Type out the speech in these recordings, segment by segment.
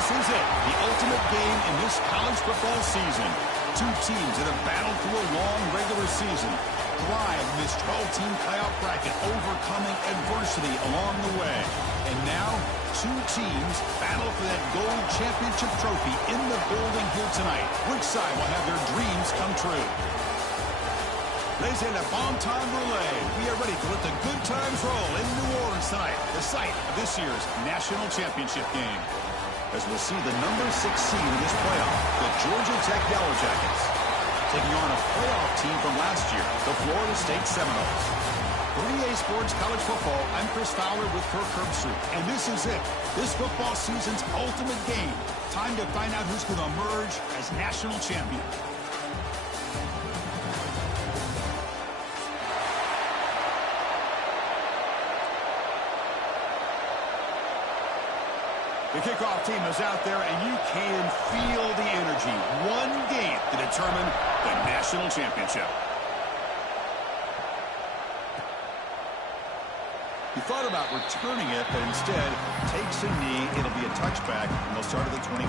This is it, the ultimate game in this college football season. Two teams that have battled through a long regular season, thrived in this 12-team playoff bracket, overcoming adversity along the way. And now, two teams battle for that gold championship trophy in the building here tonight. Which side will have their dreams come true? Ladies and gentlemen, bon temps roulette. We are ready to let the good times roll in New Orleans tonight, the site of this year's national championship game. As we'll see the number 6 seed in this playoff, the Georgia Tech Yellow Jackets, taking on a playoff team from last year, the Florida State Seminoles. 3A Sports College Football, I'm Chris Fowler with Kirk Herbstreit, and this is it, this football season's ultimate game. Time to find out who's going to emerge as national champion. The kickoff team is out there, and you can feel the energy. One game to determine the national championship. He thought about returning it, but instead takes a knee. It'll be a touchback, and they'll start at the 25.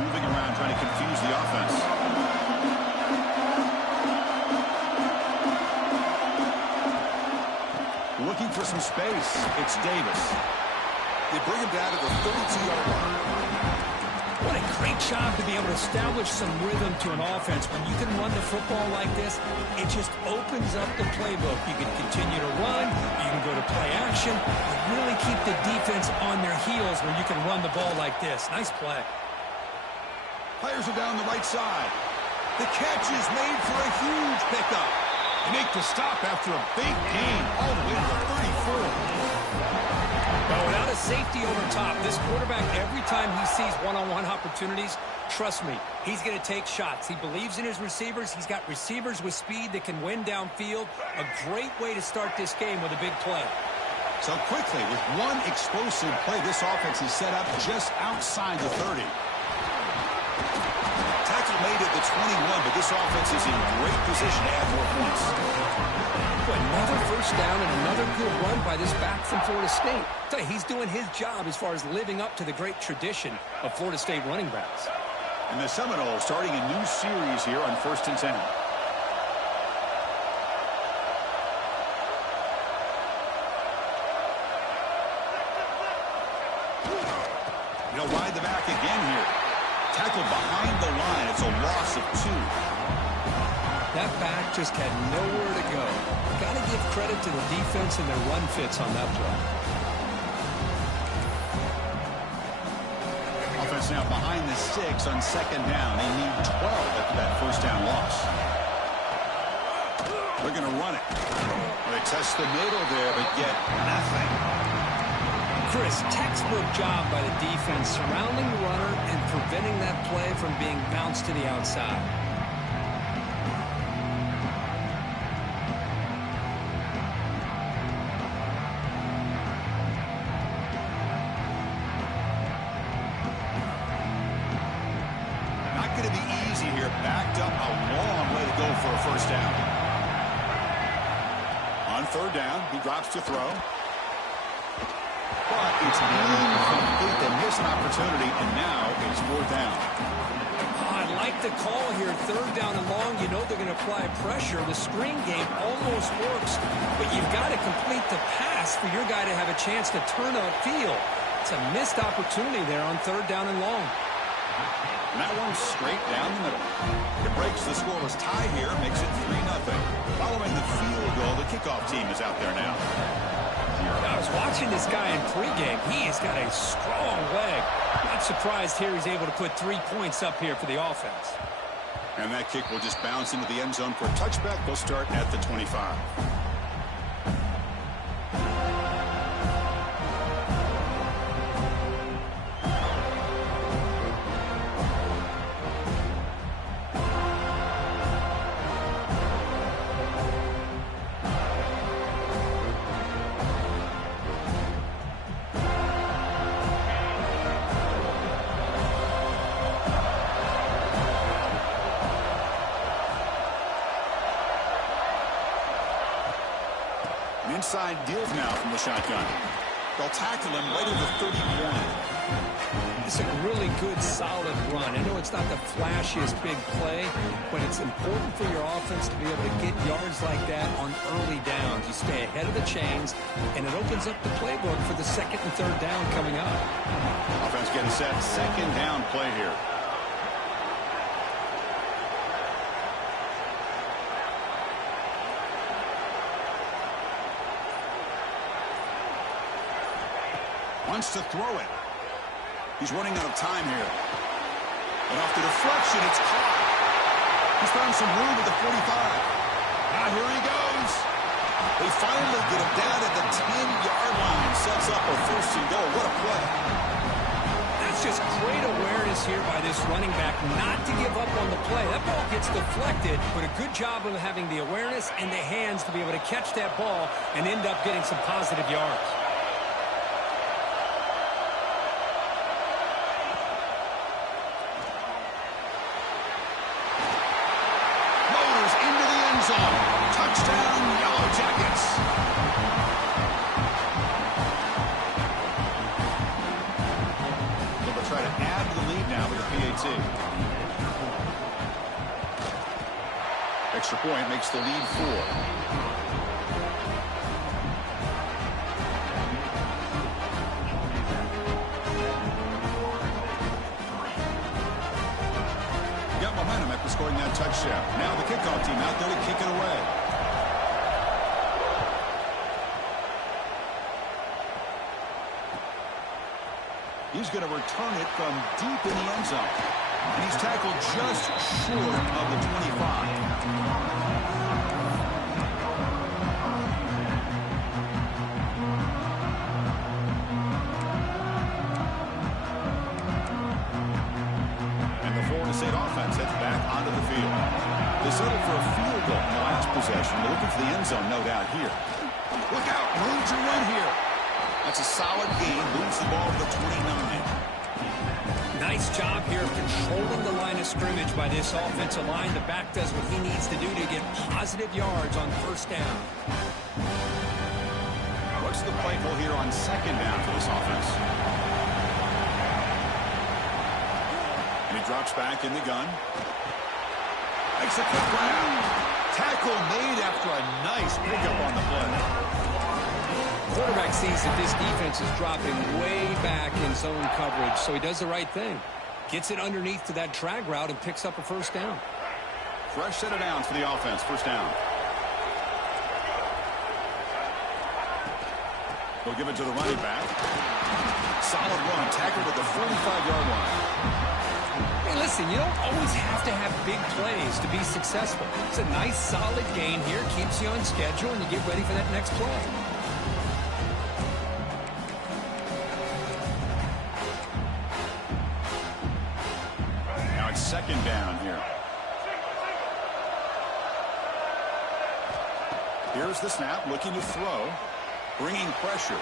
Moving around, trying to confuse the offense. Looking for some space. It's Davis. They bring him down to the 32-yard line. What a great job to be able to establish some rhythm to an offense. When you can run the football like this, it just opens up the playbook. You can continue to run. You can go to play action. And really keep the defense on their heels when you can run the ball like this. Nice play. Players are down the right side. The catch is made for a huge pickup. They make the stop after a big gain all the way to the 34. Well, without a safety over top, this quarterback, every time he sees one-on-one opportunities, trust me, he's going to take shots. He believes in his receivers. He's got receivers with speed that can win downfield. A great way to start this game with a big play. So quickly, with one explosive play, this offense is set up just outside the 30. Tackle made at the 21, but this offense is in great position to add more points. Another first down and another good run by this back from Florida State. He's doing his job as far as living up to the great tradition of Florida State running backs. And the Seminoles starting a new series here on 1st and 10. They'll ride the back again here. Tackled behind the line. It's a loss of 2. That back just had nowhere to go. Got to give credit to the defense and their run fits on that play. Offense now behind the 6 on 2nd down. They need 12 after that first down loss. They're going to run it. They test the middle there, but get nothing. Chris, textbook job by the defense surrounding the runner and preventing that play from being bounced to the outside. Not going to be easy here. Backed up a long way to go for a first down. On 3rd down, he drops to throw. But it's incomplete. They miss an opportunity, and now it's 4th down. I like the call here. 3rd down and long. You know they're going to apply pressure. The screen game almost works, but you've got to complete the pass for your guy to have a chance to turn upfield. It's a missed opportunity there on 3rd down and long. And that one's straight down the middle. It breaks the scoreless tie here, makes it 3-0. Following the field goal, the kickoff team is out there now. I was watching this guy in pregame. He has got a strong leg. Not surprised here he's able to put 3 points up here for the offense. And that kick will just bounce into the end zone for a touchback. They'll start at the 25. Inside deals now from the shotgun. They'll tackle him right at the 31. It's a really good, solid run. I know it's not the flashiest big play, but it's important for your offense to be able to get yards like that on early downs. You stay ahead of the chains, and it opens up the playbook for the second and third down coming up. Offense getting set. Second down play here. Wants to throw it. He's running out of time here. And off the deflection, it's caught. He's found some room at the 45. Now here he goes. They finally get him down at the 10-yard line. Sets up a first and goal. What a play. That's just great awareness here by this running back not to give up on the play. That ball gets deflected, but a good job of having the awareness and the hands to be able to catch that ball and end up getting some positive yards. Touchdown, Yellow Jackets. They'll try to add to the lead now with a PAT. Extra point makes the lead 4. Got momentum after scoring that touchdown. Now the kickoff team out there to kick it away. He's going to return it from deep in the end zone. And he's tackled just short of the 25. And the Florida State offense heads back onto the field. They settled for a field goal in the last possession. They're looking for the end zone, no doubt, here. Look out, room to run here. That's a solid gain. Moves the ball to the 29. Nice job here of controlling the line of scrimmage by this offensive line. The back does what he needs to do to get positive yards on first down. What's the play call here on second down for this offense? And he drops back in the gun. Makes a quick round. Tackle made after a nice pickup on the play. Quarterback sees that this defense is dropping way back in zone coverage, so he does the right thing. Gets it underneath to that drag route and picks up a first down. Fresh set of downs for the offense. First down. They'll give it to the running back. Solid run. Tackled at the 45-yard line. Hey, listen, you don't always have to have big plays to be successful. It's a nice, solid gain here. Keeps you on schedule, and you get ready for that next play. Second down here. Here's the snap, looking to throw, bringing pressure.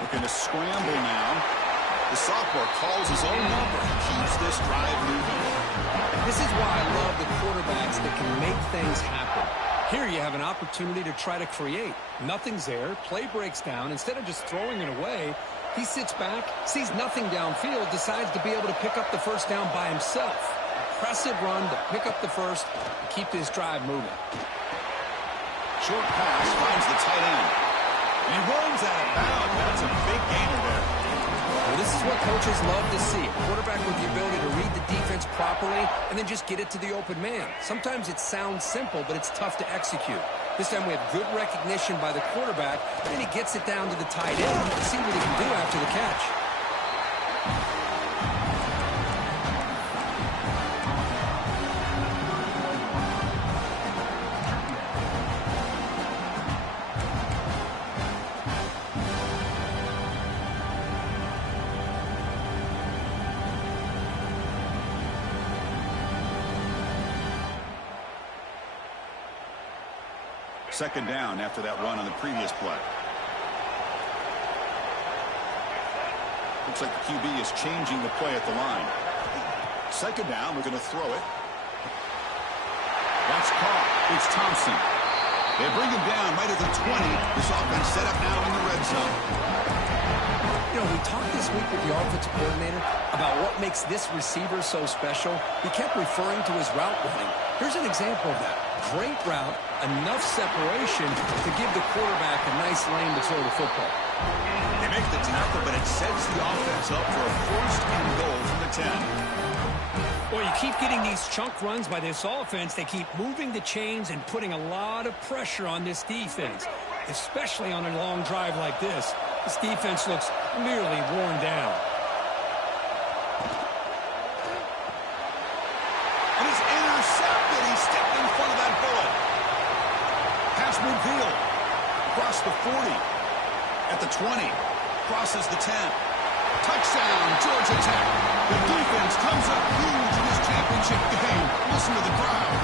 Looking to scramble now. The sophomore calls his own number. Keeps this drive moving. This is why I love the quarterbacks that can make things happen. Here you have an opportunity to try to create. Nothing's there. Play breaks down. Instead of just throwing it away, he sits back, sees nothing downfield, decides to be able to pick up the first down by himself. Impressive run to pick up the first and keep this drive moving. Short pass finds the tight end. And he runs out of bounds. That's a big gainer there. Well, this is what coaches love to see. A quarterback with the ability to read the defense properly and then just get it to the open man. Sometimes it sounds simple, but it's tough to execute. This time we have good recognition by the quarterback, and then he gets it down to the tight end and see what he can do after the catch. Second down after that run on the previous play. Looks like the QB is changing the play at the line. Second down, we're going to throw it. That's caught. It's Thompson. They bring him down right at the 20. This offense set up now in the red zone. You know, we talked this week with the offensive coordinator about what makes this receiver so special. He kept referring to his route running. Here's an example of that. Great route, enough separation to give the quarterback a nice lane to throw the football. They make the tackle, but it sets the offense up for a first and goal from the 10. Well, you keep getting these chunk runs by this offense. They keep moving the chains and putting a lot of pressure on this defense, especially on a long drive like this. This defense looks clearly worn down. And he's intercepted. He stepped in front of that bullet. Pass midfield. Across the 40. At the 20. Crosses the 10. Touchdown, Georgia Tech. The defense comes up huge in this championship game. Listen to the crowd.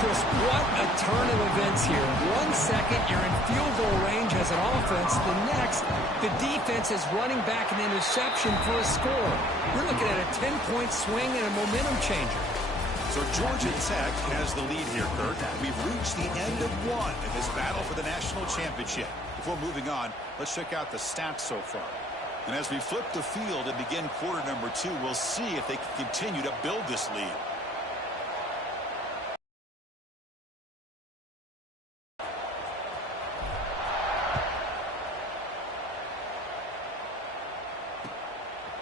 Chris, what a turn of events here. 1 second, you're in field goal range as an offense. The next, the defense is running back an interception for a score. We're looking at a 10-point swing and a momentum changer. So Georgia Tech has the lead here, Kurt. We've reached the end of one in this battle for the national championship. Before moving on, let's check out the stats so far. And as we flip the field and begin quarter number 2, we'll see if they can continue to build this lead.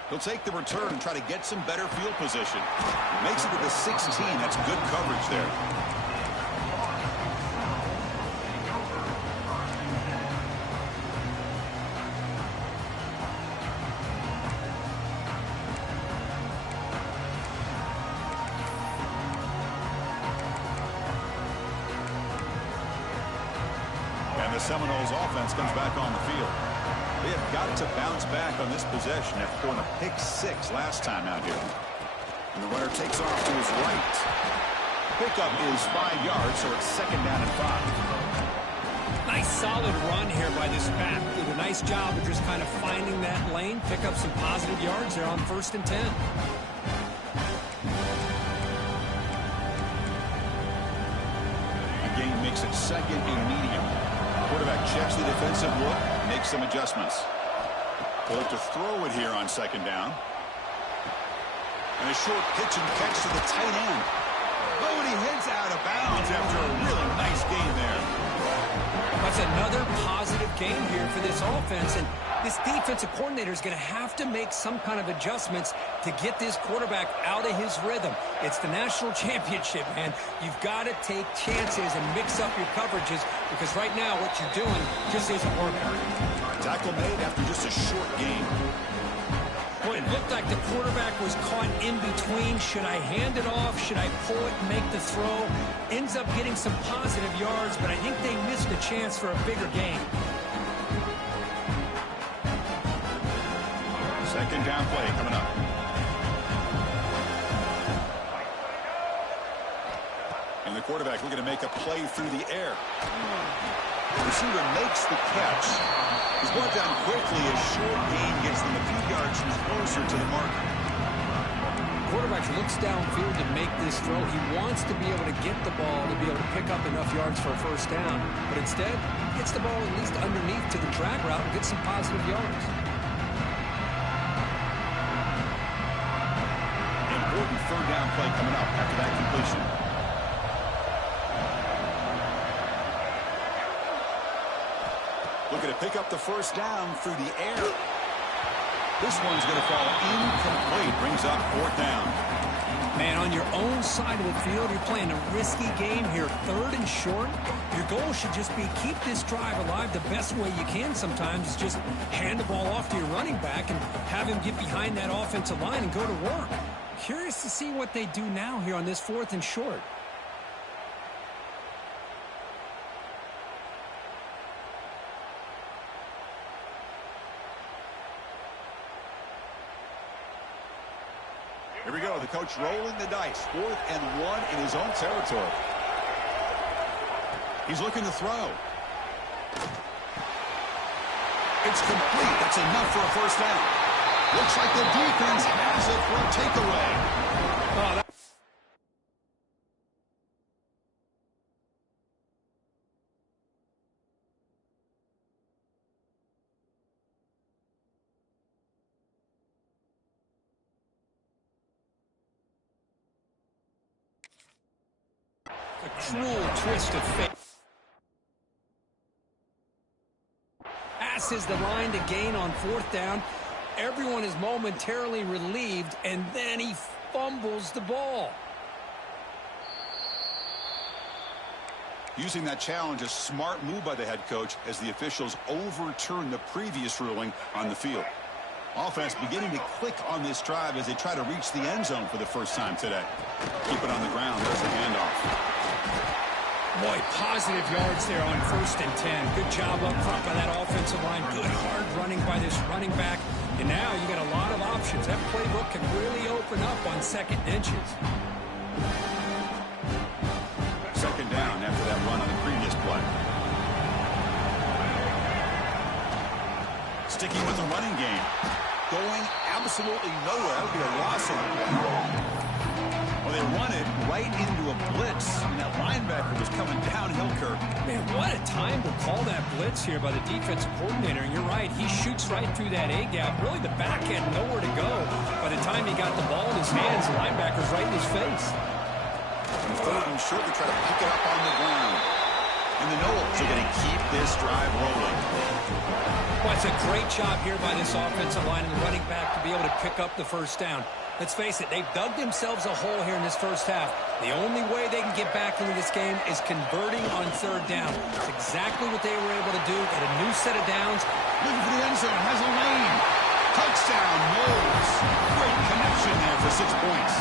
He'll take the return and try to get some better field position. Makes it to the 16. That's good coverage there. And the Seminoles offense comes back on the field. They have got to bounce back on this possession after throwing a pick-6 last time out here. And the runner takes off to his right. Pickup is 5 yards, so it's second down and 5. Nice solid run here by this back. Did a nice job of just kind of finding that lane, pick up some positive yards there on 1st and 10. Again makes it second and medium. Quarterback checks the defensive look, makes some adjustments. They'll have to throw it here on second down. And a short pitch and catch to the tight end. Oh, and he heads out of bounds after a really nice game there. That's another positive game here for this offense, and this defensive coordinator is going to have to make some kind of adjustments to get this quarterback out of his rhythm. It's the national championship, man. You've got to take chances and mix up your coverages, because right now what you're doing just isn't working. Tackle made after just a short game. Boy, it looked like the quarterback was caught in between. Should I hand it off? Should I pull it and make the throw? Ends up getting some positive yards, but I think they missed a chance for a bigger game. Second down play coming up. And the quarterback looking to make a play through the air. The receiver makes the catch. He's brought down quickly as short gain gets them a few yards closer to the marker. Quarterback looks downfield to make this throw. He wants to be able to get the ball to be able to pick up enough yards for a first down. But instead, gets the ball at least underneath to the drag route and gets some positive yards. Important third down play coming up after that completion. Looking to pick up the first down through the air. This one's going to fall incomplete. Brings up 4th down. Man, on your own side of the field, you're playing a risky game here. 3rd and short. Your goal should just be keep this drive alive the best way you can sometimes. Is just hand the ball off to your running back and have him get behind that offensive line and go to work. Curious to see what they do now here on this 4th and short. Here we go. The coach rolling the dice. 4th and 1 in his own territory. He's looking to throw. It's complete. That's enough for a first down. Looks like the defense has it for a takeaway. Oh, A cruel twist of fate. Passes the line to gain on 4th down. Everyone is momentarily relieved, and then he fumbles the ball. Using that challenge, a smart move by the head coach as the officials overturn the previous ruling on the field. Offense beginning to click on this drive as they try to reach the end zone for the first time today. Keep it on the ground. There's the handoff. Boy, positive yards there on 1st and 10. Good job up front by that offensive line. Good hard running by this running back. And now you got a lot of options. That playbook can really open up on 2nd and inches. 2nd down after that run on the previous play. Sticking with the running game. Going absolutely nowhere. That would be a loss of the ball. Well, they run it right into a blitz, and that linebacker was coming downhill, Kirk. Man, what a time to call that blitz here by the defensive coordinator. And you're right, he shoots right through that A-gap. Really, the back had nowhere to go. By the time he got the ball in his hands, the linebacker's right in his face. And 3rd and short, they try to pick it up on the ground. And the Knowles are going to keep this drive rolling. Well, it's a great job here by this offensive line and the running back to be able to pick up the 1st down. Let's face it, they've dug themselves a hole here in this 1st half. The only way they can get back into this game is converting on 3rd down. It's exactly what they were able to do. Get a new set of downs. Looking for the end zone. Has a lane. Touchdown, Knowles. Great connection there for 6 points.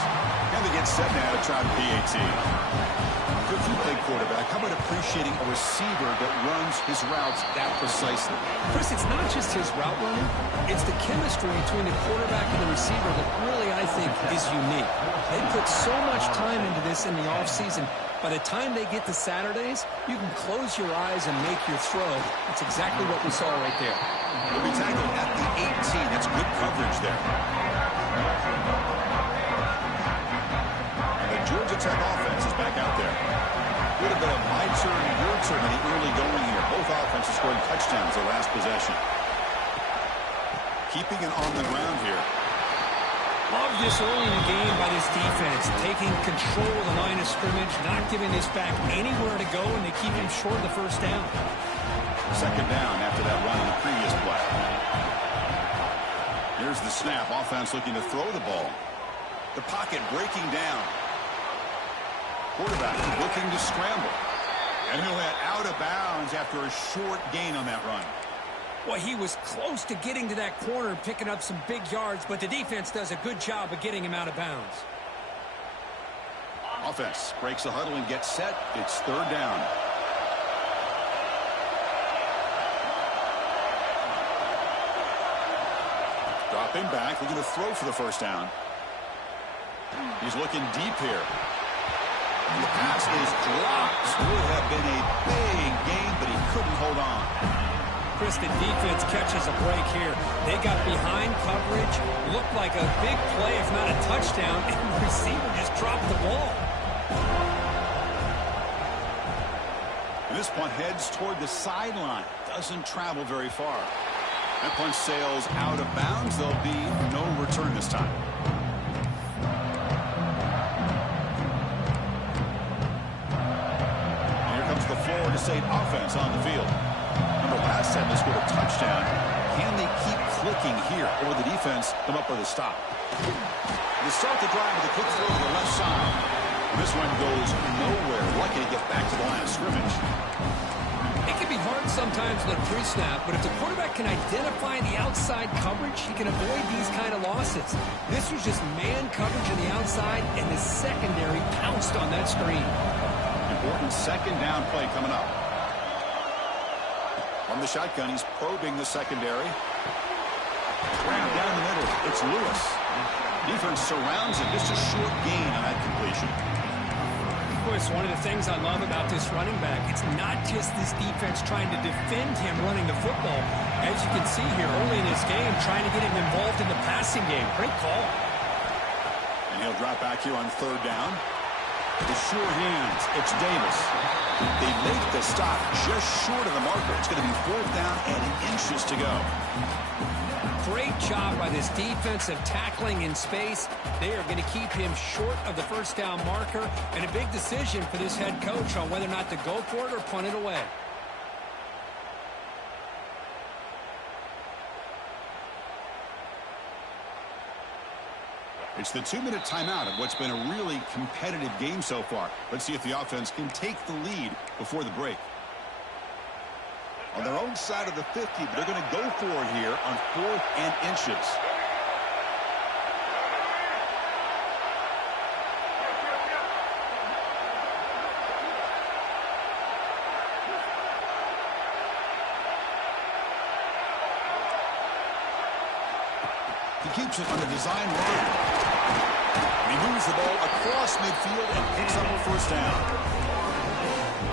And they get set now to try the PAT. If you play quarterback, how about appreciating a receiver that runs his routes that precisely? Chris, it's not just his route running. It's the chemistry between the quarterback and the receiver that really, I think, is unique. They put so much time into this in the offseason. By the time they get to Saturdays, you can close your eyes and make your throw. That's exactly what we saw right there. He'll be tackled at the 18. That's good coverage there. And the Georgia Tech offense is back out there. A little bit of my turn, your turn in the early going here. Both offenses scoring touchdowns their last possession. Keeping it on the ground here. Love this early in the game by this defense. Taking control of the line of scrimmage, not giving this back anywhere to go, and they keep him short of the 1st down. 2nd down after that run on the previous play. Here's the snap. Offense looking to throw the ball. The pocket breaking down. Quarterback looking to scramble. And he'll head out of bounds after a short gain on that run. Well, he was close to getting to that corner, picking up some big yards, but the defense does a good job of getting him out of bounds. Offense breaks the huddle and gets set. It's 3rd down. Dropping back, looking to throw for the 1st down. He's looking deep here. And the pass is dropped. Would have been a big gain, but he couldn't hold on. Chris, the defense catches a break here. They got behind coverage, looked like a big play, if not a touchdown, and the receiver just dropped the ball. And this punt heads toward the sideline. Doesn't travel very far. That punt sails out of bounds. There'll be no return this time. The Florida State offense on the field. Remember, last time they scored a touchdown. Can they keep clicking here, or the defense come up with a stop? They start the drive with a quick throw to the left side. And this one goes nowhere. Lucky to get back to the line of scrimmage. It can be hard sometimes in a pre-snap, but if the quarterback can identify the outside coverage, he can avoid these kind of losses. This was just man coverage on the outside, and the secondary pounced on that screen. Important 2nd down play coming up. From the shotgun, he's probing the secondary. Grabbed down the middle. It's Lewis. Defense surrounds him. Just a short gain on that completion. Of course, one of the things I love about this running back, it's not just this defense trying to defend him running the football. As you can see here early in this game, trying to get him involved in the passing game. Great call. And he'll drop back here on 3rd down. The sure hands. It's Davis. They make the stop just short of the marker. It's going to be 4th down and inches to go. Great job by this defensive tackling in space. They are going to keep him short of the 1st down marker, and a big decision for this head coach on whether or not to go for it or punt it away. It's the 2-minute timeout of what's been a really competitive game so far. Let's see if the offense can take the lead before the break. On their own side of the 50, but they're going to go for it here on 4th and inches. He keeps it on the design run. He moves the ball across midfield and picks up a 1st down.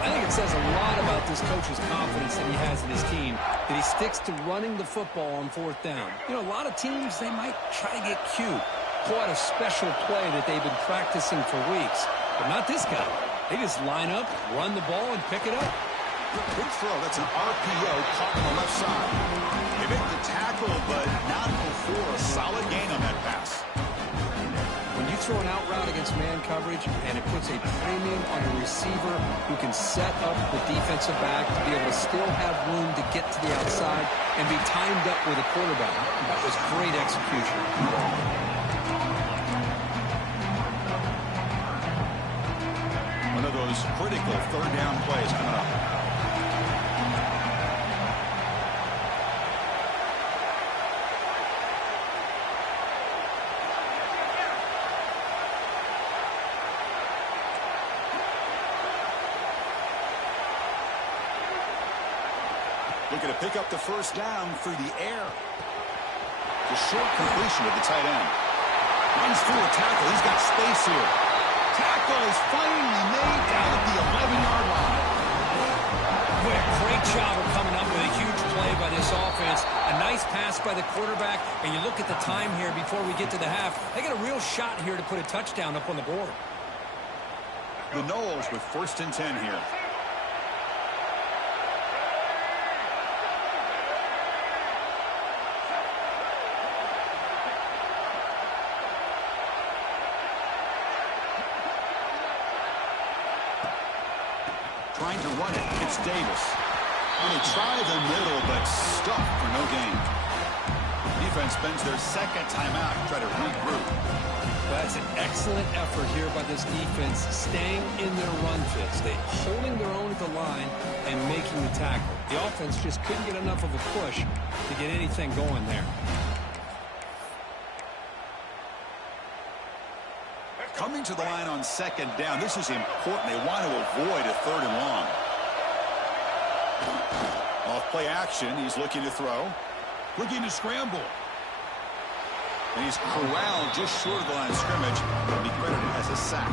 I think it says a lot about this coach's confidence that he has in his team, that he sticks to running the football on 4th down. You know, a lot of teams, they might try to get cute, pull out a special play that they've been practicing for weeks. But not this guy. They just line up, run the ball, and pick it up. Good throw. That's an RPO caught on the left side. They make the tackle, but not before a solid gain on that pass. When you throw an out route against man coverage, and it puts a premium on a receiver who can set up the defensive back to be able to still have room to get to the outside and be timed up with a quarterback. That was great execution. One of those critical 3rd down plays coming up. Looking to pick up the 1st down through the air. The short completion of the tight end. Runs through a tackle. He's got space here. Tackle is finally made down at the 11-yard line. Boy, a great job of coming up with a huge play by this offense. A nice pass by the quarterback. And you look at the time here before we get to the half. They got a real shot here to put a touchdown up on the board. The Noles with 1st and 10 here. Trying to run it. It's Davis. And they try the middle, but stuck for no gain. Defense spends their 2nd timeout to try to regroup. That's an excellent effort here by this defense, staying in their run fits. They holding their own at the line and making the tackle. The offense just couldn't get enough of a push to get anything going there. Coming to the line on 2nd down. This is important. They want to avoid a 3rd and long. Off play action. He's looking to throw. Looking to scramble. And he's corralled just short of the line of scrimmage. Will be credited as a sack.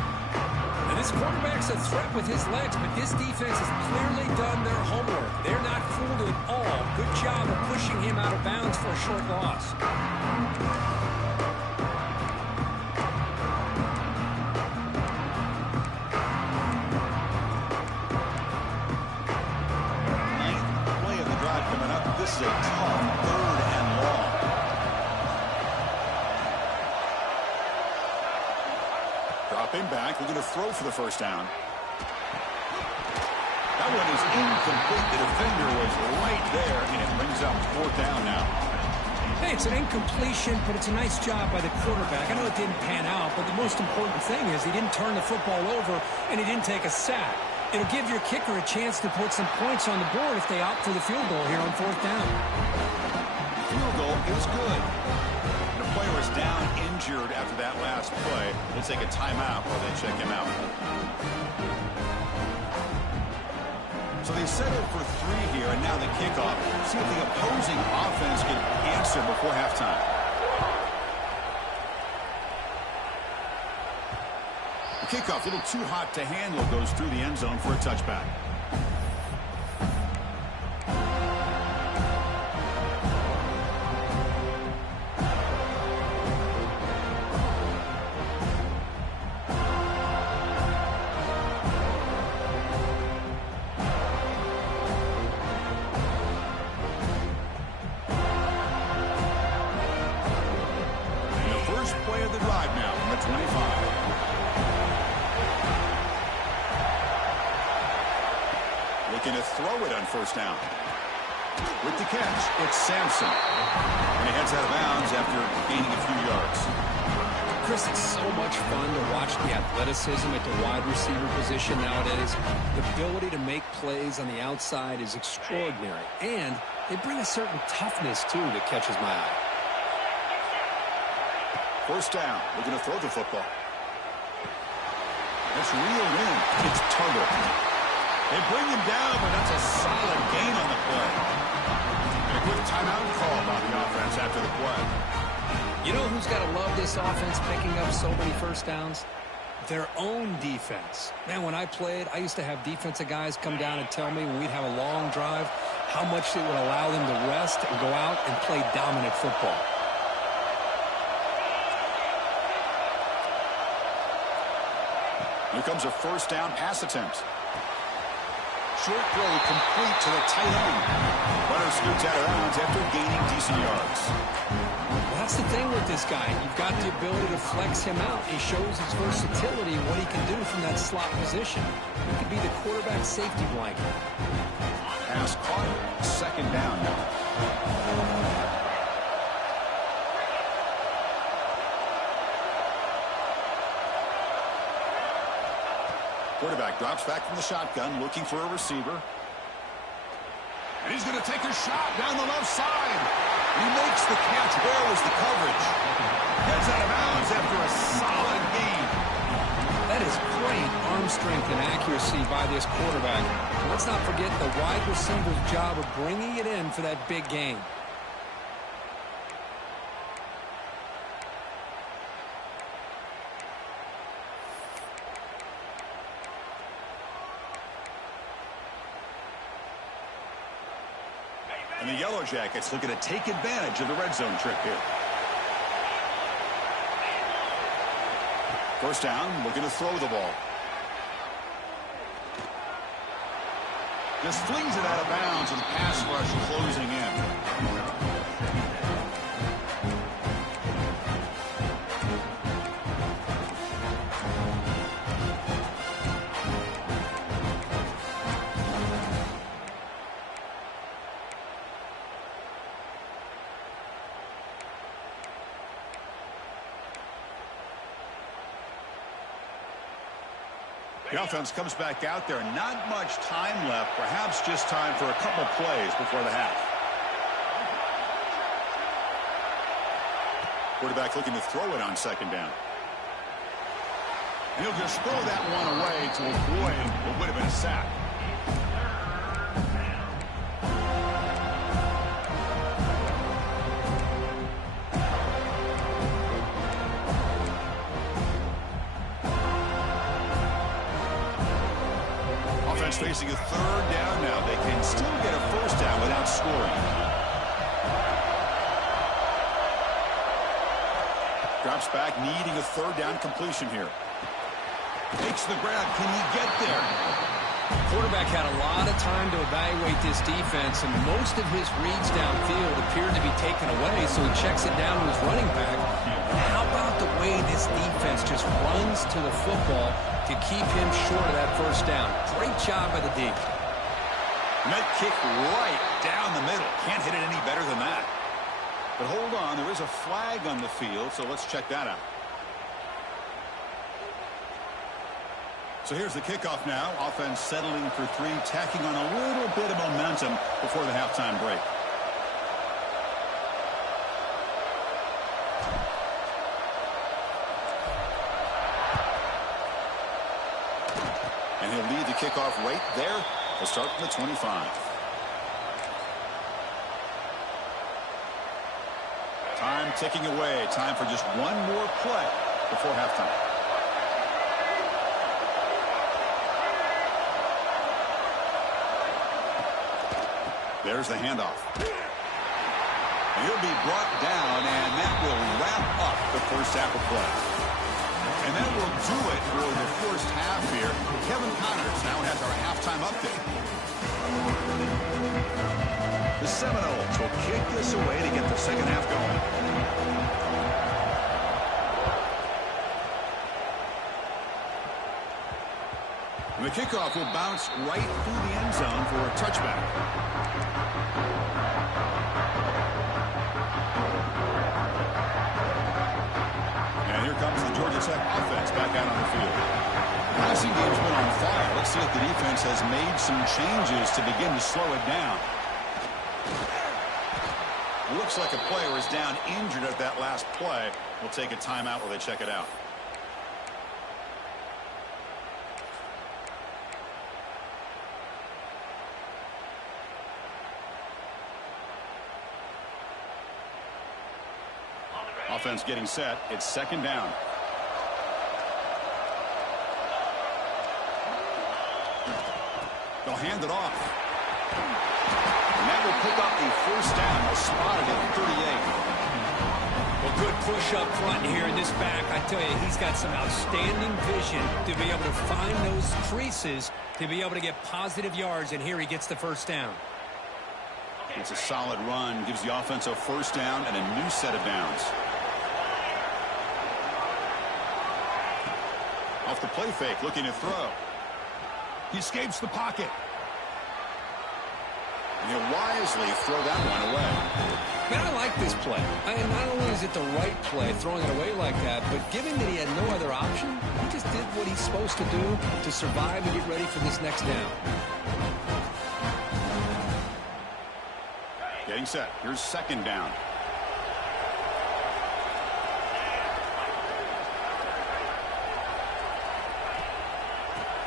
And this quarterback's a threat with his legs, but this defense has clearly done their homework. They're not fooled at all. Good job of pushing him out of bounds for a short loss. This is a tough 3rd and long. Dropping back, looking to throw for the 1st down. That one is incomplete. The defender was right there, and it brings up 4th down now. Hey, it's an incompletion, but it's a nice job by the quarterback. I know it didn't pan out, but the most important thing is he didn't turn the football over, and he didn't take a sack. It'll give your kicker a chance to put some points on the board if they opt for the field goal here on 4th down. Field goal is good. The player is down injured after that last play. We'll take a timeout while they check him out. So they settled for 3 here, and now the kickoff. See if the opposing offense can answer before halftime. The kickoff, a little too hot to handle, goes through the end zone for a touchback. looking to throw it on first down. With the catch, it's Sampson. And he heads out of bounds after gaining a few yards. Chris, it's so much fun to watch the athleticism at the wide receiver position nowadays. The ability to make plays on the outside is extraordinary. And they bring a certain toughness, too, that catches my eye. First down. Looking to throw the football. That's reeled in. It's Tuggle. They bring him down, but that's a solid gain on the play. And a quick timeout call by the offense after the play. You know who's got to love this offense picking up so many first downs? Their own defense. Man, when I played, I used to have defensive guys come down and tell me when we'd have a long drive how much it would allow them to rest and go out and play dominant football. Here comes a first down pass attempt. Short throw complete to the tight end. Runner scoots out of bounds after gaining decent yards. Well, that's the thing with this guy. You've got the ability to flex him out. He shows his versatility and what he can do from that slot position. He could be the quarterback safety blanket. Pass caught. Second down now. Quarterback drops back from the shotgun, looking for a receiver. And he's going to take a shot down the left side. He makes the catch. Where was the coverage? Heads out of bounds after a solid gain. That is great arm strength and accuracy by this quarterback. Let's not forget the wide receiver's job of bringing it in for that big gain. And the Yellow Jackets looking to take advantage of the red zone trip here. First down, looking to throw the ball. Just flings it out of bounds with the pass rush closing in. The offense comes back out there. Not much time left. Perhaps just time for a couple plays before the half. Quarterback looking to throw it on second down. And he'll just throw that one away to avoid what would have been a sack. Facing a third down now. They can still get a first down without scoring. Drops back, needing a third down completion here. Takes the grab. Can he get there? Quarterback had a lot of time to evaluate this defense, and most of his reads downfield appeared to be taken away, so he checks it down to his running back. And how about the way this defense just runs to the football to keep him short of that first down? Great job by the D. Net kick right down the middle. Can't hit it any better than that. But hold on, there is a flag on the field, so let's check that out. So here's the kickoff now. Offense settling for three, tacking on a little bit of momentum before the halftime break. And he'll lead the kickoff right there. He'll start from the 25. Time ticking away. Time for just one more play before halftime. There's the handoff. And he'll be brought down, and that will wrap up the first half of play. And that will do it for the first half here. Kevin Connors now has our halftime update. The Seminoles will kick this away to get the second half going. And the kickoff will bounce right through the end zone for a touchback. And here comes the Georgia Tech offense back out on the field. The passing game's been on fire. Let's see if the defense has made some changes to begin to slow it down. Looks like a player is down injured at that last play. We'll take a timeout while they check it out. Offense getting set. It's second down. They'll hand it off. And that will pick up the first down. They'll spot it at 38. Well, good push up front here in this back. I tell you, he's got some outstanding vision to be able to find those creases, to be able to get positive yards, and here he gets the first down. It's a solid run. Gives the offense a first down and a new set of downs. Off the play fake, looking to throw. He escapes the pocket. And he'll wisely throw that one away. Man, I like this play. Not only is it the right play, throwing it away like that, but given that he had no other option, he just did what he's supposed to do to survive and get ready for this next down. Getting set. Here's second down.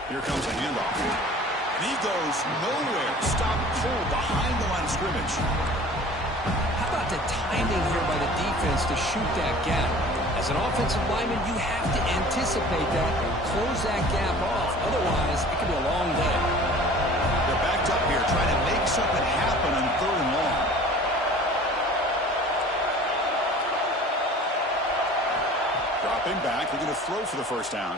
Here comes a handoff. And he goes nowhere. Stop cold behind the line of scrimmage. How about the timing here by the defense to shoot that gap? As an offensive lineman, you have to anticipate that and close that gap off. Otherwise, it could be a long day. They're backed up here trying to make something happen on third and long. Dropping back, looking to throw for the first down.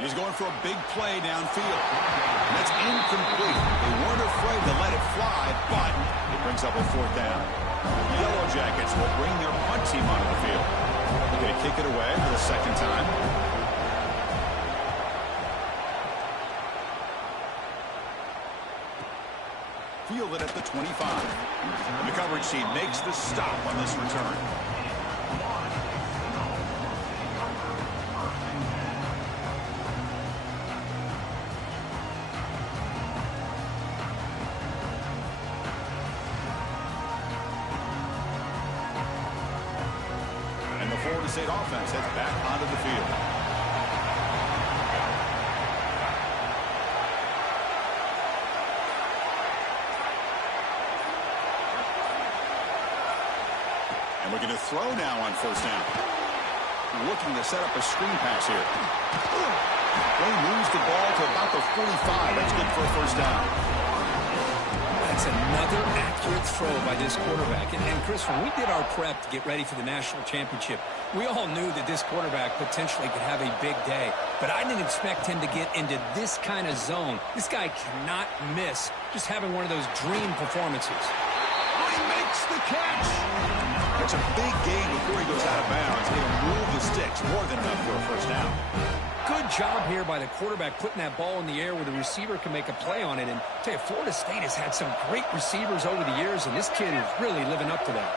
He's going for a big play downfield. And that's incomplete. They weren't afraid to let it fly, but it brings up a fourth down. The Yellow Jackets will bring their punt team onto the field. They're going to kick it away for the second time. Field it at the 25. And the coverage team makes the stop on this return. State offense heads back onto the field. And looking to throw now on first down. Looking to set up a screen pass here. He moves the ball to about the 45. That's good for a first down. That's another accurate throw by this quarterback. And Chris, when we did our prep to get ready for the national championship, we all knew that this quarterback potentially could have a big day. But I didn't expect him to get into this kind of zone. This guy cannot miss just having one of those dream performances. Oh, he makes the catch. That's a big gain before he goes out of bounds. He'll move the sticks more than enough for a first down. Good job here by the quarterback putting that ball in the air where the receiver can make a play on it. And I tell you, Florida State has had some great receivers over the years, and this kid is really living up to that.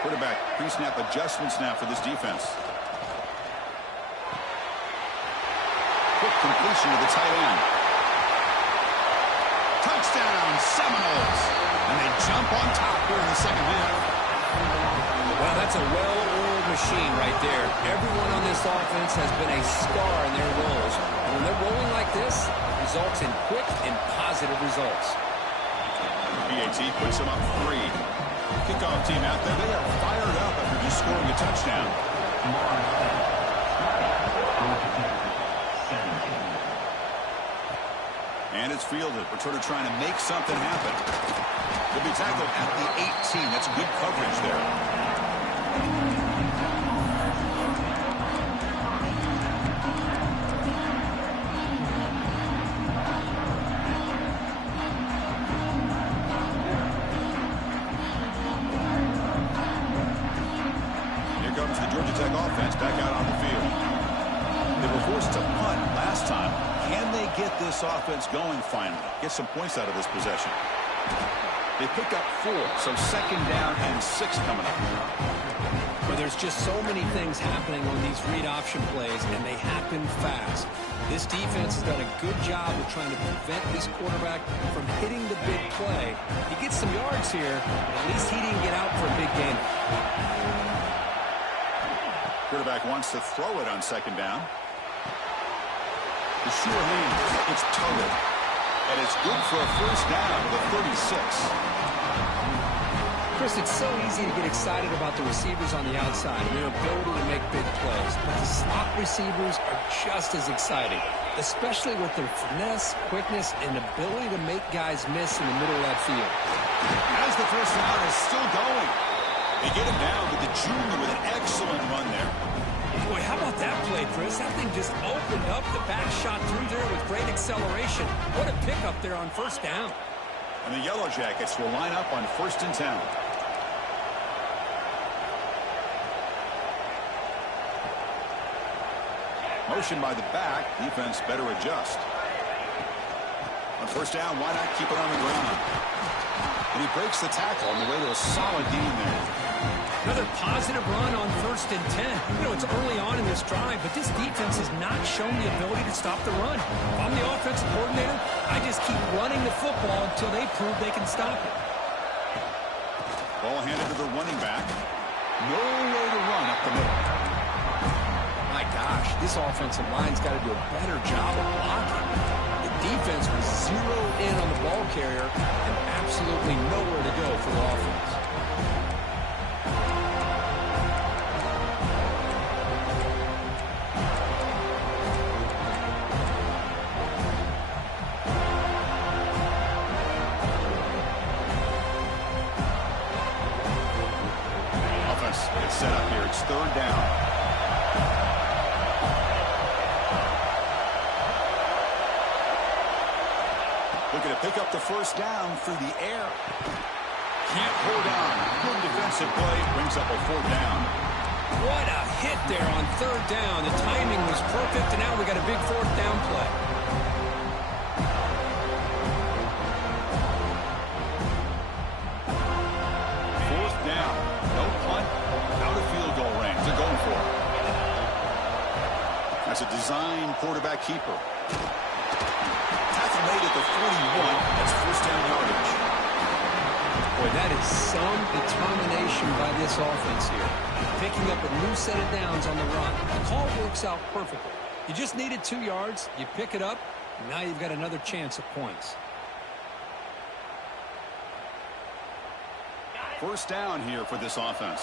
Quarterback pre-snap adjustments now for this defense. Quick completion to the tight end. Touchdown, Seminoles. And they jump on top here in the second half. Well, that's a well-oiled machine right there. Everyone on this offense has been a star in their roles. And when they're rolling like this, it results in quick and positive results. PAT puts them up 3. Kickoff team out there, they are fired up after just scoring a touchdown. And it's fielded. Returner trying to make something happen. They'll be tackled at the 18. That's good coverage there. Here comes the Georgia Tech offense back out on the field. this offense going finally. Get some points out of this possession. They pick up 4, so second down and 6 coming up. Well, there's just so many things happening on these read option plays, and they happen fast. This defense has done a good job of trying to prevent this quarterback from hitting the big play. He gets some yards here, but at least he didn't get out for a big gain. Quarterback wants to throw it on second down. The sure leads. It's total. And it's good for a first down to the 36. Chris, it's so easy to get excited about the receivers on the outside and their ability to make big plays. But the slot receivers are just as exciting, especially with their finesse, quickness, and ability to make guys miss in the middle of that field. As the first down is still going. They get him down with the junior with an excellent run there. Boy, how about that play, Chris? That thing just opened up. The back shot through there with great acceleration. What a pickup there on first down. And the Yellow Jackets will line up on 1st and 10. Motion by the back. Defense better adjust. On first down, why not keep it on the ground? And he breaks the tackle on the way to a solid gain there. Another positive run on 1st and 10. You know, it's early on in this drive, but this defense has not shown the ability to stop the run. If I'm the offensive coordinator, I just keep running the football until they prove they can stop it. Ball handed to the running back. Nowhere to run up the middle. My gosh, this offensive line's got to do a better job of blocking. The defense was zeroed in on the ball carrier and absolutely nowhere to go for the offense. It's set up here. It's 3rd down. Looking to pick up the first down through the air. Can't hold on. Good defensive play. Brings up a 4th down. What a hit there on 3rd down. The timing was perfect, and now we got a big 4th down play. That's a design quarterback keeper. Tackle made at the 41. That's first down yardage. Boy, that is some determination by this offense here. Picking up a new set of downs on the run. The call works out perfectly. You just needed 2 yards. You pick it up. And now you've got another chance at points. First down here for this offense.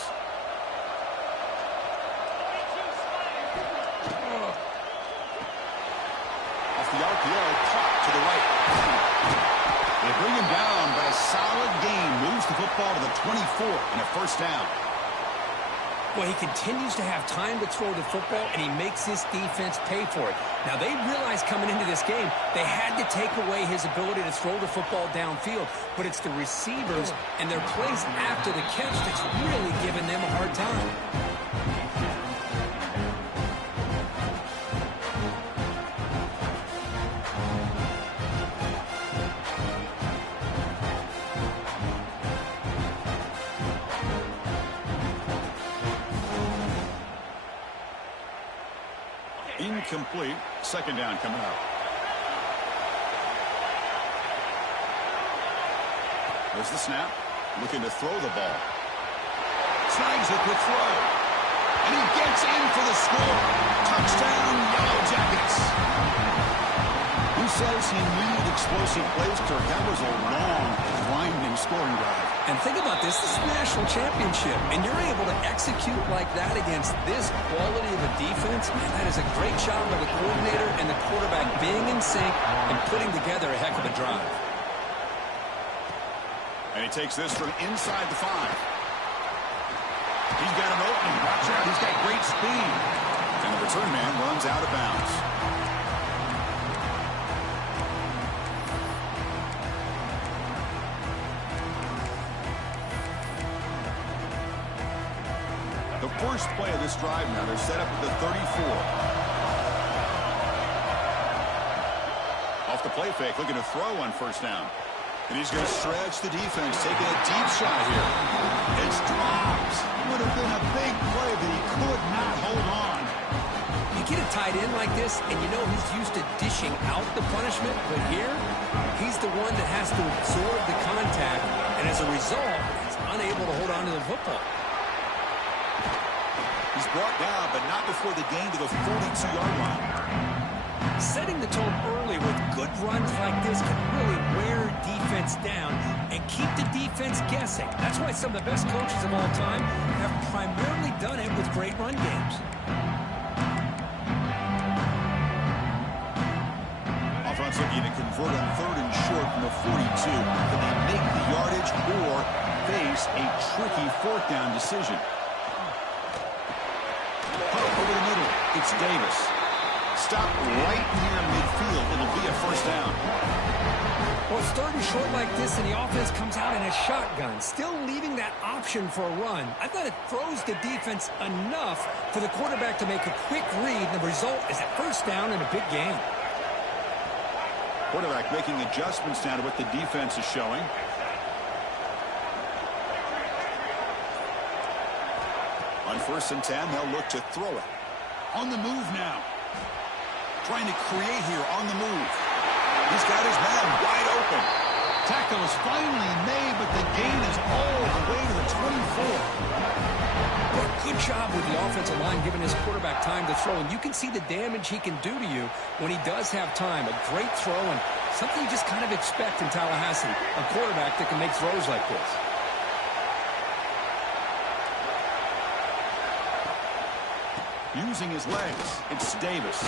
The RPO caught to the right. They bring him down, but a solid gain moves the football to the 24 and a first down. Well, he continues to have time to throw the football, and he makes this defense pay for it. Now, they realized coming into this game they had to take away his ability to throw the football downfield, but it's the receivers and their plays after the catch that's really giving them a hard time. Incomplete. Second down coming up. There's the snap. Looking to throw the ball. Snags a quick throw. And he gets in for the score. Touchdown, Yellow Jackets. Who says he needed explosive plays, Kirk? That was a long, grinding scoring drive. And think about this. This is a national championship, and you're able to execute like that against this quality of a defense. Man, that is a great job by the coordinator and the quarterback being in sync and putting together a heck of a drive. And he takes this from inside the 5. He's got an opening. Watch out. He's got great speed. And the return man runs out of bounds. The first play of this drive now, they're set up at the 34. Off the play fake, looking to throw on first down. And he's going to stretch the defense, taking a deep shot here. It's dropped. Would have been a big play, but he could not hold on. You get a tight end like this, and you know he's used to dishing out the punishment, but here, he's the one that has to absorb the contact, and as a result, he's unable to hold on to the football. He's brought down, but not before the gain to the 42-yard line. Setting the tone early with good runs like this can really wear defense down and keep the defense guessing. That's why some of the best coaches of all time have primarily done it with great run games. Offense looking to convert on 3rd and short from the 42. Can they make the yardage or face a tricky 4th down decision? Pump over the middle. It's Davis. Stop right near midfield. It'll be a first down. Well, it's 3rd and short like this, and the offense comes out in a shotgun, still leaving that option for a run. I thought it throws the defense enough for the quarterback to make a quick read, and the result is a first down and a big gain. Quarterback making adjustments now to what the defense is showing. On 1st and 10, they'll look to throw it. On the move now. Trying to create here on the move. He's got his man wide open. Tackle is finally made, but the gain is all the way to the 24. Well, good job with the offensive line giving his quarterback time to throw, and you can see the damage he can do to you when he does have time. A great throw and something you just kind of expect in Tallahassee, a quarterback that can make throws like this. Using his legs, it's Davis.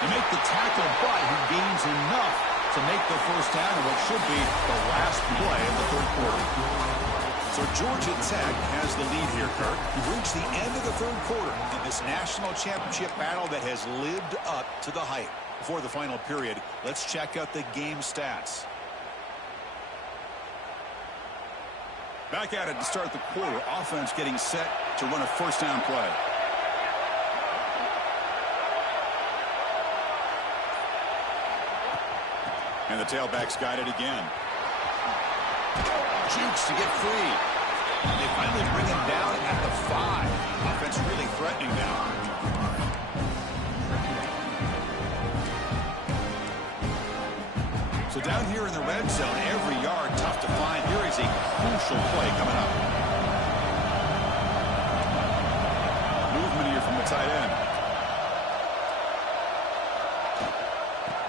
They make the tackle, but he gains enough to make the first down in what should be the last play of the 3rd quarter. So Georgia Tech has the lead here, Kirk. We've reached the end of the 3rd quarter in this national championship battle that has lived up to the hype. Before the final period, let's check out the game stats. Back at it to start the quarter. Offense getting set to run a first down play. And the tailback's got it again. Jukes to get free. They finally bring him down at the 5. Offense really threatening now. So down here in the red zone, every yard tough to find. Here is a crucial play coming up. Movement here from the tight end.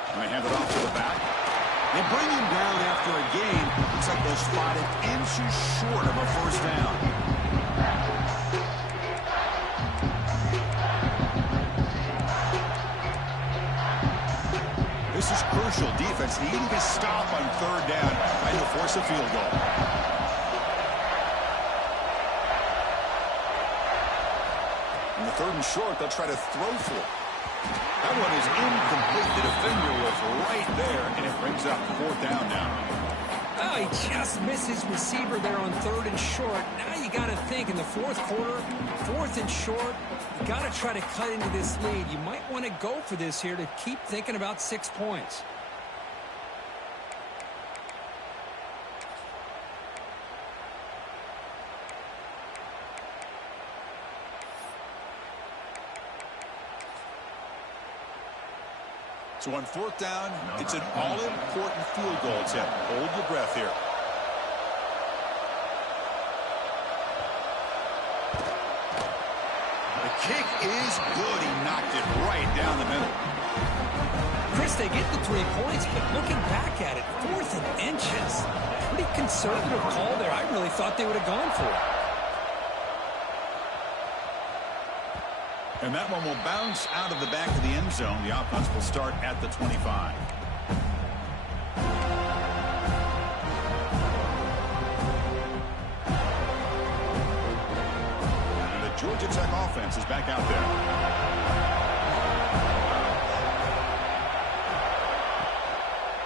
And they hand it off to the back. They bring him down after a gain. Looks like they'll spot it inches short of a first down. This is crucial. Defense needing to stop on 3rd down, trying to force a field goal. In the 3rd and short, they'll try to throw for it. That one is incomplete. The defender was right there, and it brings up 4th down now. Oh, he just missed his receiver there on 3rd and short. Now you got to think in the 4th quarter, 4th and short, you got to try to cut into this lead. You might want to go for this here to keep thinking about 6 points. So on 4th down, it's an all-important field goal attempt. Hold your breath here. The kick is good. He knocked it right down the middle. Chris, they get the 3 points, but looking back at it, 4th and inches. Pretty conservative call there. I really thought they would have gone for it. And that one will bounce out of the back of the end zone. The offense will start at the 25. And the Georgia Tech offense is back out there.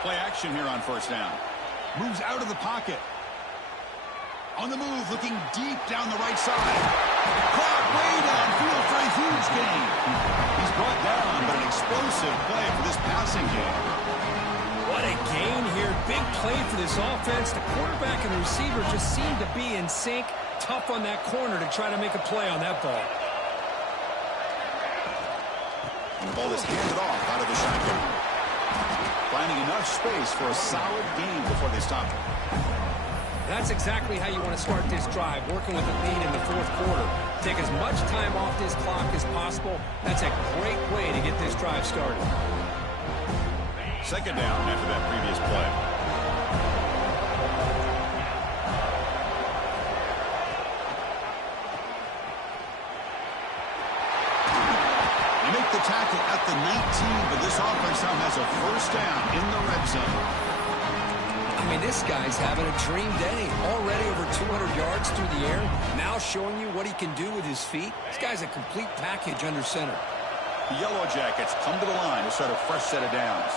Play action here on 1st down. Moves out of the pocket. On the move, looking deep down the right side. Caught way downfield for a huge gain. He's brought down, but an explosive play for this passing game. played for this offense. The quarterback and the receiver just seem to be in sync. Tough on that corner to try to make a play on that ball. The ball is handed off out of the shotgun. Finding enough space for a solid gain before they stop it. That's exactly how you want to start this drive, working with the lead in the fourth quarter. Take as much time off this clock as possible. That's a great way to get this drive started. Second down after that previous play. They make the tackle at the 19, but this offense now has a first down in the red zone. I mean, this guy's having a dream day. Already over 200 yards through the air. Now showing you what he can do with his feet. This guy's a complete package under center. The Yellow Jackets come to the line to start a fresh set of downs.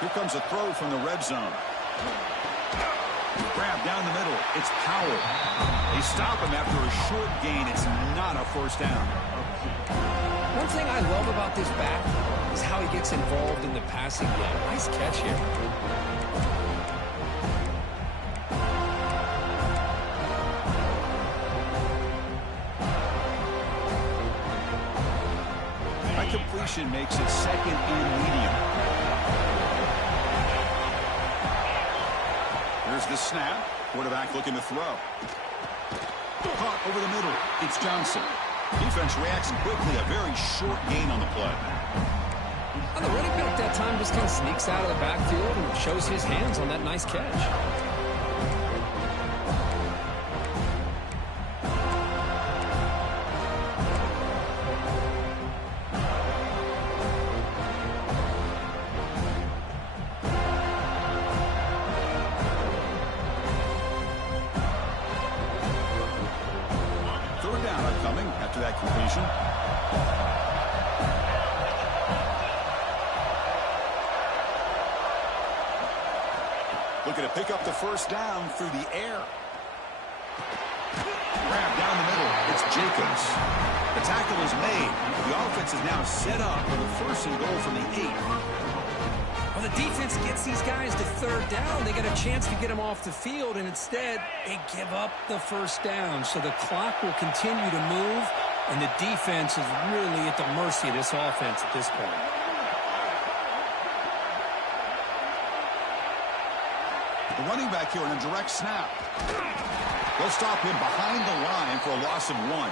Here comes a throw from the red zone. Grab down the middle. It's Powell. They stop him after a short gain. It's not a first down. One thing I love about this back is how he gets involved in the passing game. Nice catch here. That completion makes it second and medium. Here's the snap. Quarterback looking to throw. Caught over the middle. It's Johnson. Defense reacts quickly. A very short gain on the play. And the running back that time just kind of sneaks out of the backfield and shows his hands on that nice catch. Third down upcoming after that completion. Looking to pick up the first down through the air. Grab down the middle. It's Jacobs. The tackle is made. The offense is now set up for the first and goal from the 8. Well, the defense gets these guys to third down. They get a chance to get them off the field, and instead they give up the first down. So the clock will continue to move, and the defense is really at the mercy of this offense at this point. The running back here in a direct snap. They'll stop him behind the line for a loss of 1.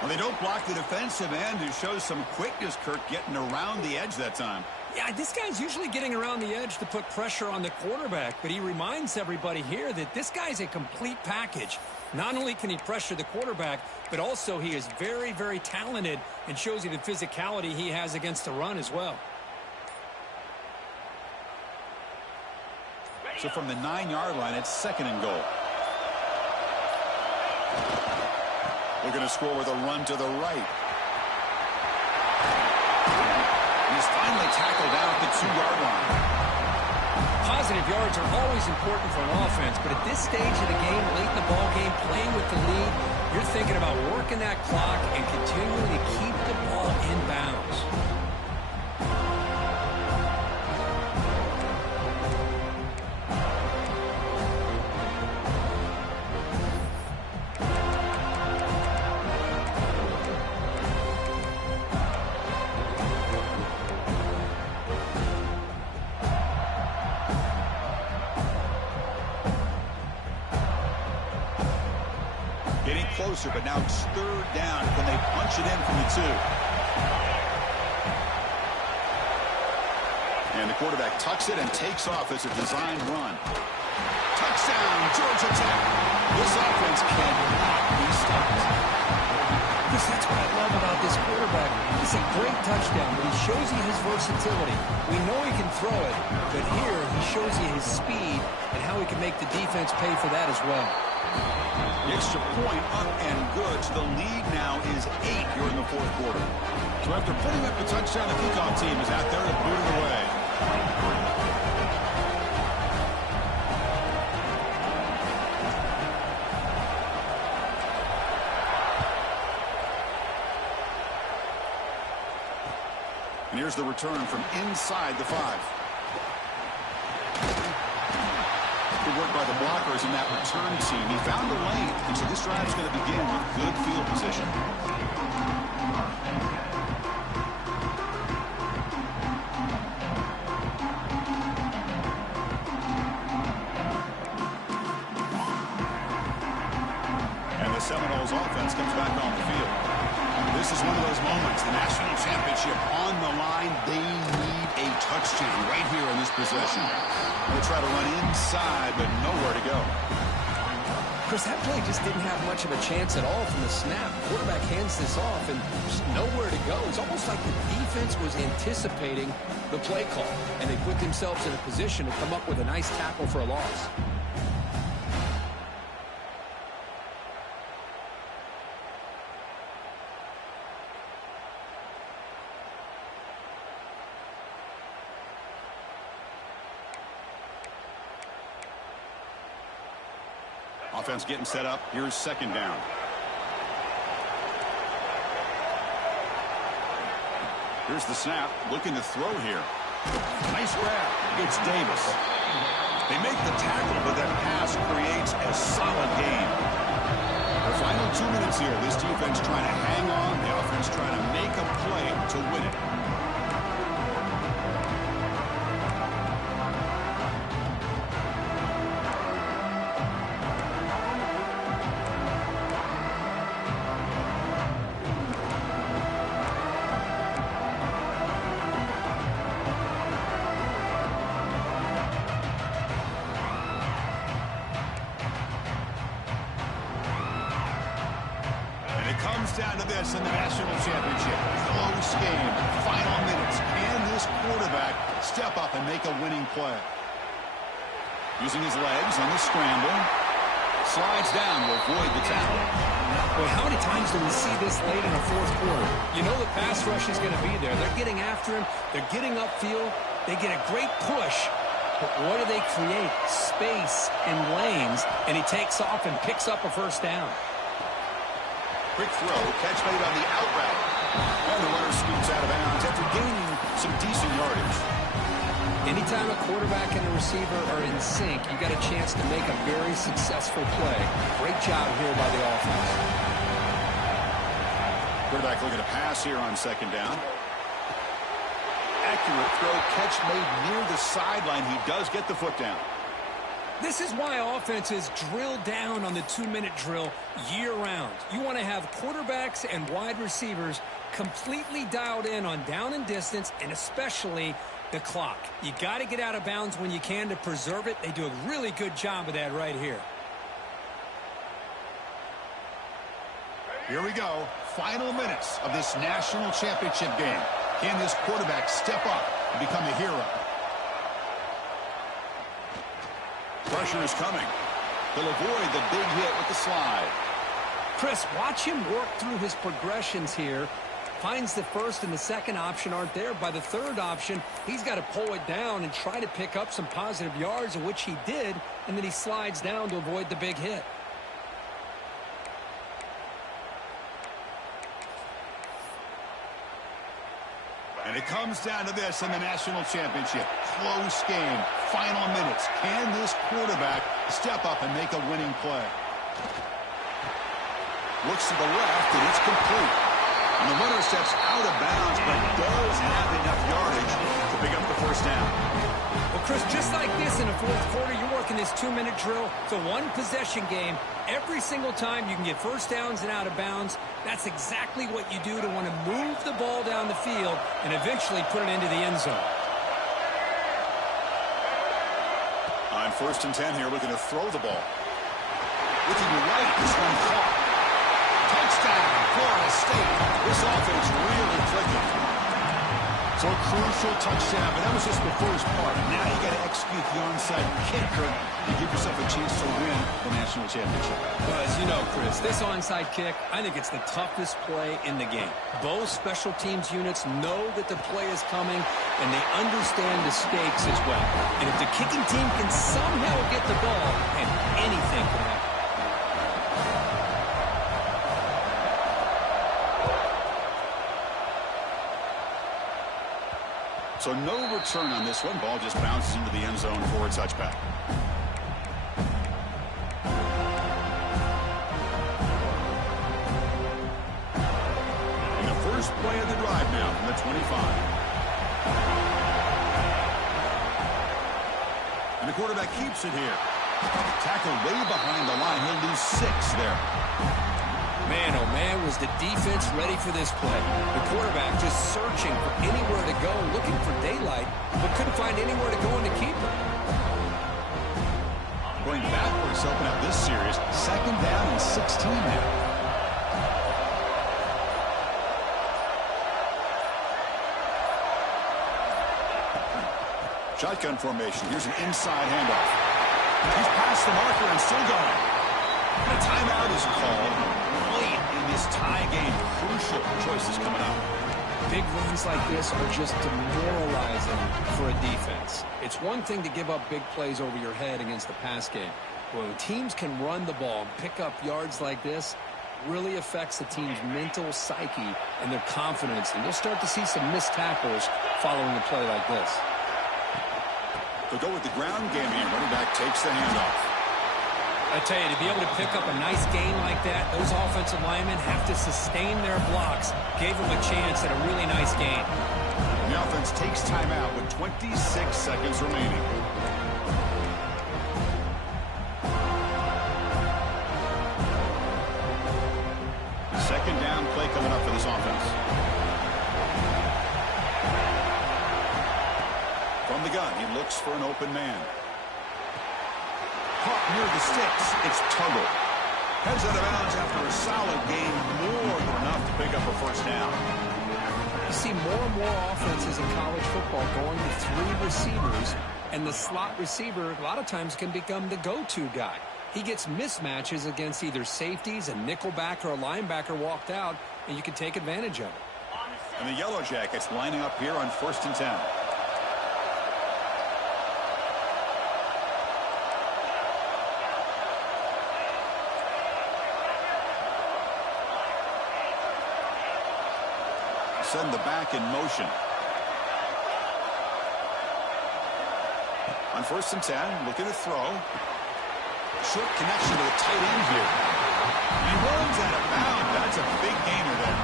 Well, they don't block the defensive end, who shows some quickness, Kirk, getting around the edge that time. Yeah, this guy's usually getting around the edge to put pressure on the quarterback, but he reminds everybody here that this guy's a complete package. Not only can he pressure the quarterback, but also he is very, very talented and shows you the physicality he has against the run as well. So from the 9-yard line, it's second and goal. Looking to score with a run to the right. He's finally tackled down at the 2-yard line. Positive yards are always important for an offense, but at this stage of the game, late in the ball game, playing with the lead, you're thinking about working that clock and continuing to keep the ball in bounds. Getting closer, but now it's third down. Can they punch it in from the 2? And the quarterback tucks it and takes off as a designed run. Touchdown, Georgia Tech. This offense cannot be stopped. That's what I love about this quarterback. It's a great touchdown, but he shows you his versatility. We know he can throw it, but here he shows you his speed and how he can make the defense pay for that as well. The extra point up and good. So the lead now is 8 here in the fourth quarter. So after putting up the touchdown, the kickoff team is out there to boot it away. And here's the return from inside the 5. Good work by the blockers in that return team. He found the lane, and so this drive is going to begin with good field position. And the Seminoles offense comes back on the field. This is one of those moments, the national championship on the line. They need a touchdown right here in this possession. They'll try to run inside, but nowhere to go. Chris, that play just didn't have much of a chance at all from the snap. Quarterback hands this off, and just nowhere to go. It's almost like the defense was anticipating the play call, and they put themselves in a position to come up with a nice tackle for a loss. Offense getting set up. Here's second down. Here's the snap. Looking to throw here. Nice grab. It's Davis. They make the tackle, but that pass creates a solid gain. The final 2 minutes here. This defense trying to hang on. The offense trying to make a play to win it. Down to this in the national championship. Close game. Final minutes. Can this quarterback step up and make a winning play? Using his legs on the scramble. Slides down to avoid the tackle. Boy, how many times do we see this late in the fourth quarter? You know the pass rush is going to be there. They're getting after him. They're getting upfield. They get a great push. But what do they create? Space and lanes. And he takes off and picks up a first down. Quick throw, catch made on the out route. And the runner scoots out of bounds after gaining some decent yardage. Anytime a quarterback and a receiver are in sync, you got a chance to make a very successful play. Great job here by the offense. Quarterback looking to pass here on second down. Accurate throw, catch made near the sideline. He does get the foot down. This is why offenses drill down on the 2-minute drill year-round. You want to have quarterbacks and wide receivers completely dialed in on down and distance, and especially the clock. You got to get out of bounds when you can to preserve it. They do a really good job of that right here. Here we go. Final minutes of this national championship game. Can this quarterback step up and become a hero? Pressure is coming. They'll avoid the big hit with the slide. Chris, watch him work through his progressions here. Finds the first and the second option aren't there. By the third option, he's got to pull it down and try to pick up some positive yards, of which he did, and then he slides down to avoid the big hit. And it comes down to this in the national championship. Close game. Final minutes. Can this quarterback step up and make a winning play? Looks to the left, and it's complete. And the runner steps out of bounds, but does have enough yardage to pick up the first down. Well, Chris, just like this in the fourth quarter, you're working this 2-minute drill. It's a one-possession game. Every single time you can get first downs and out of bounds. That's exactly what you do to want to move the ball down the field and eventually put it into the end zone. On 1st and 10 here, looking to throw the ball. Looking to right, this one caught. Touchdown, Florida State. This offense really clicking. So a crucial touchdown, but that was just the first part. Now you got to execute the onside kicker and give yourself a chance to win the national championship. Well, as you know, Chris, this onside kick, I think it's the toughest play in the game. Both special teams units know that the play is coming, and they understand the stakes as well. And if the kicking team can somehow get the ball, and anything can happen. So no return on this one. Ball just bounces into the end zone for a touchback. And the first play of the drive now from the 25. And the quarterback keeps it here. Tackled way behind the line. He'll lose 6 there. Man, oh man, was the defense ready for this play. The quarterback just searching for anywhere to go, looking for daylight, but couldn't find anywhere to go in the keeper. Going backwards to open up this series. 2nd down and 16 now. Shotgun formation. Here's an inside handoff. He's past the marker and still going. And a timeout is called late in this tie game. Crucial choices coming up. Big runs like this are just demoralizing for a defense. It's one thing to give up big plays over your head against the pass game. When teams can run the ball and pick up yards like this, really affects the team's mental psyche and their confidence. And you'll start to see some missed tackles following a play like this. They'll go with the ground game here. Running back takes the handoff. I tell you, to be able to pick up a nice gain like that, those offensive linemen have to sustain their blocks. Gave them a chance at a really nice gain. The offense takes timeout with 26 seconds remaining. Second down play coming up for this offense. From the gun, he looks for an open man. Caught near the sticks. It's Tuggle. Heads out of bounds after a solid gain, more than enough to pick up a first down. You see more and more offenses in college football going to 3 receivers, and the slot receiver a lot of times can become the go-to guy. He gets mismatches against either safeties, a nickelback, or a linebacker walked out, and you can take advantage of it. And the Yellow Jackets lining up here on 1st and 10. Send the back in motion. On 1st and 10, looking to throw. Short connection to the tight end here. He runs out of bounds. That's a big gainer there.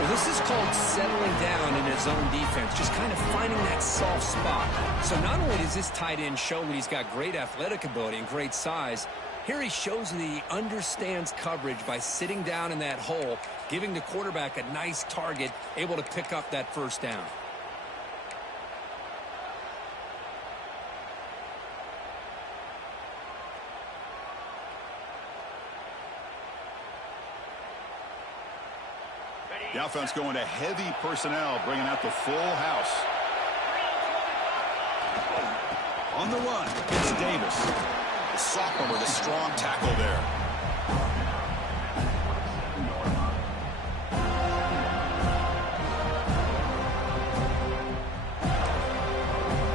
Well, this is called settling down in his own defense, just kind of finding that soft spot. So not only does this tight end show that he's got great athletic ability and great size, here he shows that he understands coverage by sitting down in that hole, giving the quarterback a nice target, able to pick up that first down. The offense going to heavy personnel, bringing out the full house. On the run, it's Davis. The sophomore with a strong tackle there.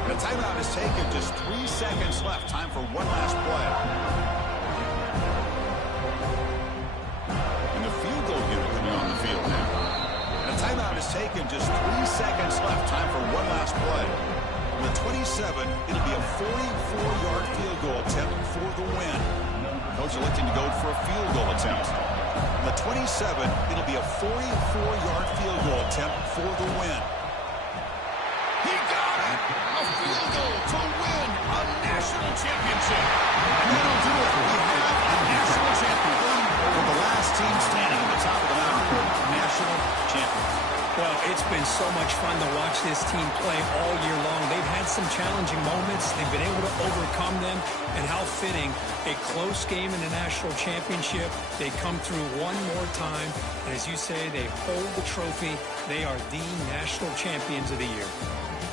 And a timeout is taken. Just 3 seconds left. Time for one last play. And the field goal unit coming on the field now. Timeout is taken. Just 3 seconds left. Time for one last play. On the 27, it'll be a 44-yard field goal attempt for the win. Coach electing to go for a field goal attempt. On the 27, it'll be a 44-yard field goal attempt for the win. He got it! A field goal to win a national championship. And that'll do it. We have a national champion. For the last team standing at the top of the mountain, national champions. Well, it's been so much fun to watch this team play all year long. They've had some challenging moments. They've been able to overcome them. And how fitting, a close game in the national championship. They come through one more time. And as you say, they hold the trophy. They are the national champions of the year.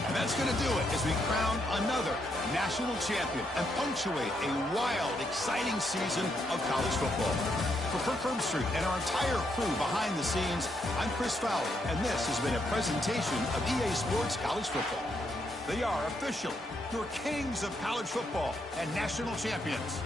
And that's going to do it as we crown another national champion and punctuate a wild, exciting season of college football. For Kirk Herbstreit and our entire crew behind the scenes, I'm Chris Fowler, and this has been a presentation of EA Sports College Football. They are official, your kings of college football and national champions.